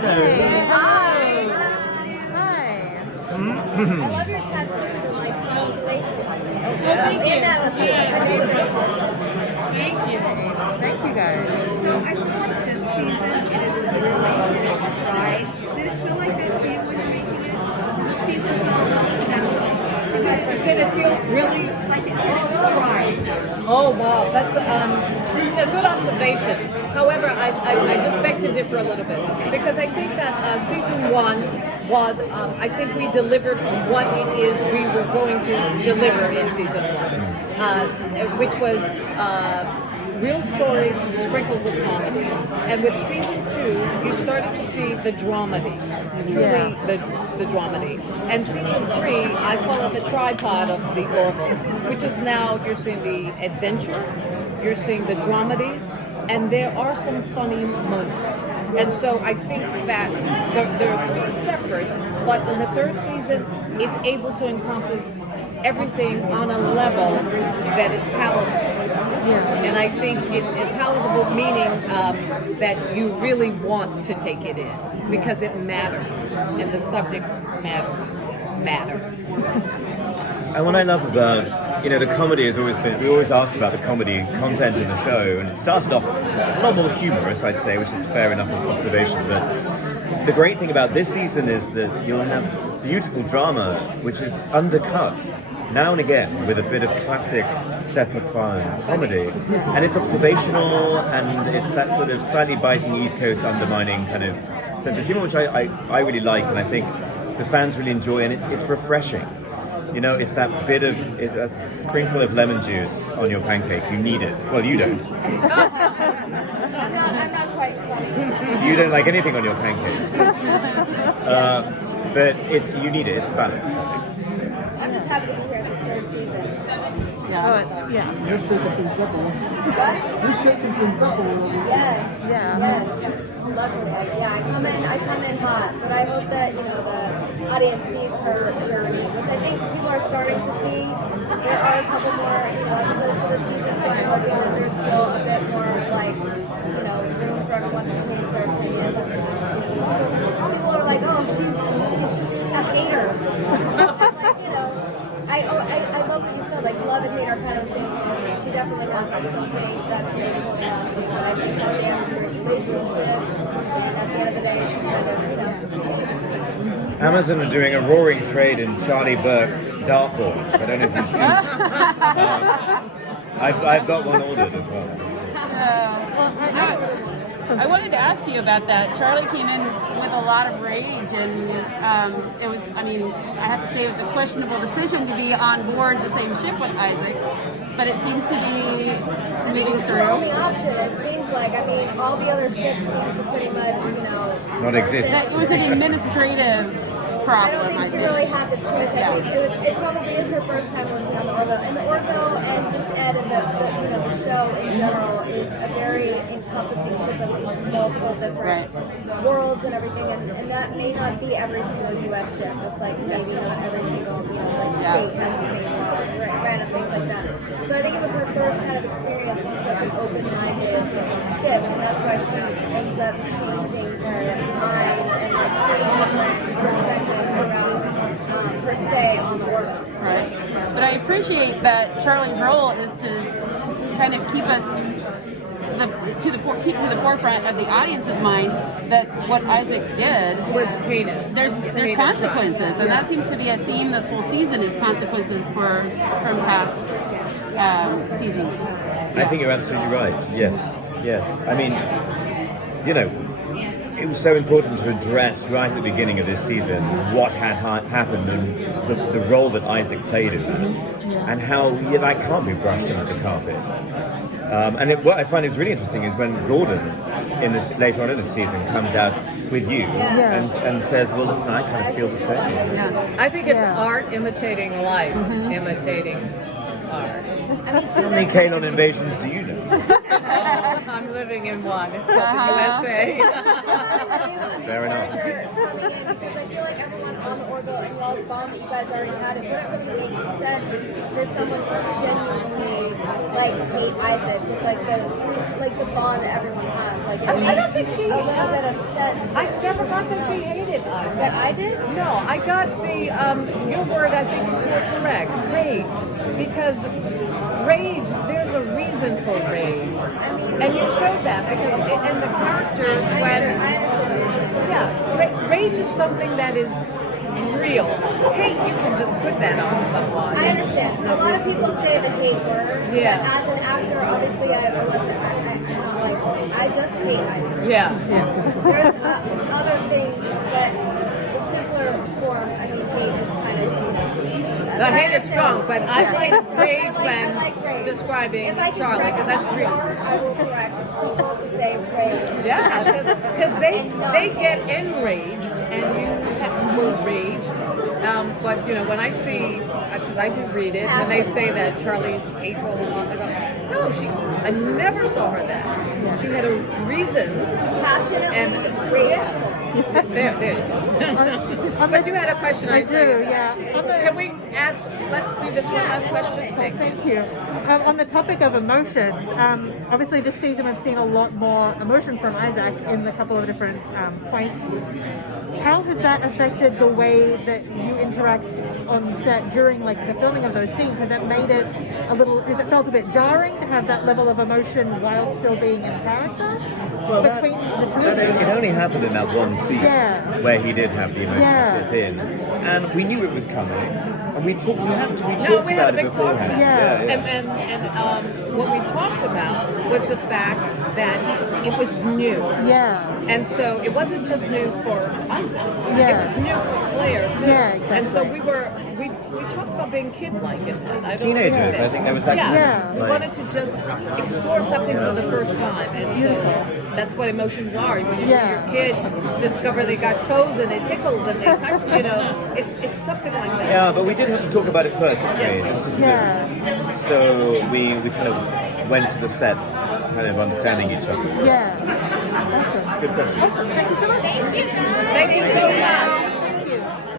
Hi. I love your tattoo, the like constellation. And that one too. Thank you. Thank you guys. So I feel like this season it is really in its stride. Did it feel like that to you when you're making it? The season felt a little special. Did it feel really like it hit its stride? Oh wow, that's a good observation. However, I just beg to differ a little bit because I think that season one was I think we delivered what it is we were going to deliver in season one, which was real stories sprinkled with comedy. And with season two, you started to see the dramedy, truly the dramedy. And season three, I call it the tripod of the Orville, which is now you're seeing the adventure, you're seeing the dramedy, and there are some funny moments. And so I think that there are three separate, but in the third season, it's able to encompass everything on a level that is palatable. And I think it palatable meaning that you really want to take it in because it matters and the subject matter. And what I love about, the comedy has always been, we always asked about the comedy content in the show, and it started off a lot more humorous, I'd say, which is fair enough observation, but the great thing about this season is that you'll have beautiful drama, which is undercut now and again with a bit of classic Seth MacFarlane comedy, and it's observational, and it's that sort of slightly biting East Coast undermining kind of sense of humor, which I really like, and I think the fans really enjoy, and it's refreshing. It's that bit of a sprinkle of lemon juice on your pancake. You need it. Well, you don't. I'm not quite funny. You don't like anything on your pancakes. But you need it. It's balance, I think. I'm just happy to be here this third season. Yeah. You're shaking things up a little. What? You're shaking things up a little. Yes. Luckily, I come in hot, but I hope that the audience sees her journey, which I think people are starting to see. There are a couple more episodes for the season, so I'm hoping that there's still a bit more room for everyone to change their opinion. People are like, oh, she's just a hater. I love what you said, like love and hate are kind of the same emotion. She definitely has something that she's holding on to, but I think that they have a great relationship, and at the end of the day, she kind of, changes. Amazon are doing a roaring trade in Charlie Burke dartboards. I don't know if you've seen I've got one ordered as well. I wanted to ask you about that. Charlie came in with a lot of rage, and it was, I have to say it was a questionable decision to be on board the same ship with Isaac, but it seems to be moving through. It's the only option, it seems like. All the other ships seem to pretty much, not exist. It was an administrative problem. I don't think she really had the choice. I think it probably is her first time working on the Orville. And the Orville and just Ed and the show in general is a very encompassing ship of multiple different worlds and everything. And that may not be every single U.S. ship, just like maybe not every single state has the same law, random things like that. So I think it was her first kind of experience in such an open-minded ship, and that's why she ends up changing her mind and seeing different perspectives throughout her stay on the Orville. Right. But I appreciate that Charlie's role is to kind of keep us keep to the forefront of the audience's mind that what Isaac did Was heinous. There's consequences, and that seems to be a theme this whole season is consequences from past seasons. I think you're absolutely right. Yes. It was so important to address right at the beginning of this season what had happened and the role that Isaac played in that, and how that can't be brushed under the carpet. What I find is really interesting is when Gordon, later on in the season, comes out with you and says, "Well, listen, I kind of feel the same." Yeah. I think it's art imitating life, imitating art. How many Kanon invasions do you know? I'm living in one. It's called the USA. Fair enough. Because I feel like everyone on the Orville and Wells Bond that you guys already had, it wouldn't really make sense for someone to genuinely hate Isaac with the bond that everyone has. Like it I made don't think she. a little bit of sense. I never got that she hated us. But I did. No, I got the your word. I think is more correct. Rage, because rage. There's a reason for rage, I mean, and you showed that because in the character when I understand what you're saying. yeah, rage is something that is real. Hate, you can just put that on someone. I understand. A lot of people say the hate word. Yeah. But as an actor, obviously, I wasn't. I'm not like I just hate Isaac. Yeah. There's other things, but the simpler form. I mean, hate is kind of The hate is strong, but I like rage I like when rage. describing If I can Charlie, correct because that's real. more, I will correct people to say rage. Yeah, because they get enraged and you were raged. But you know, when I see, because I do read it, and they say that Charlie's hateful and all, I go, no, I never saw her that. She had a reason. Passionately rageful. There you go. But you had a question, I do, yeah. Can we add? Let's do this one last question. Thank you. On the topic of emotions, obviously this season we've seen a lot more emotion from Isaac in a couple of different points. How has that affected the way that you interact on set during like the filming of those scenes? Has that made it a little? Has it felt a bit jarring to have that level of emotion while still being in character? Well, between the two of you? it only happened in that one scene where he did have the emotion Yeah. slip in, and we knew it was coming, and we talked We had about a it big talk beforehand. about it. Yeah. And what we talked about was the fact that it was new. Yeah. And so it wasn't just new for us. Yeah. It was new for Claire too. Yeah, exactly. And so we talked about being kid-like in that. I don't Teenagers, think I think there was that kind Yeah. of, We like- wanted to just explore something for the first time, and so that's what emotions are. When you see your kid discover they got toes and it tickles and they touch, it's something like that. Yeah, but we did have to talk about it first, didn't we? Yes. Just to sort Yeah. of, so we kind of went to the set kind of understanding each other. Yeah. Awesome. Good question. Awesome. Thank you so much. Thank you so much.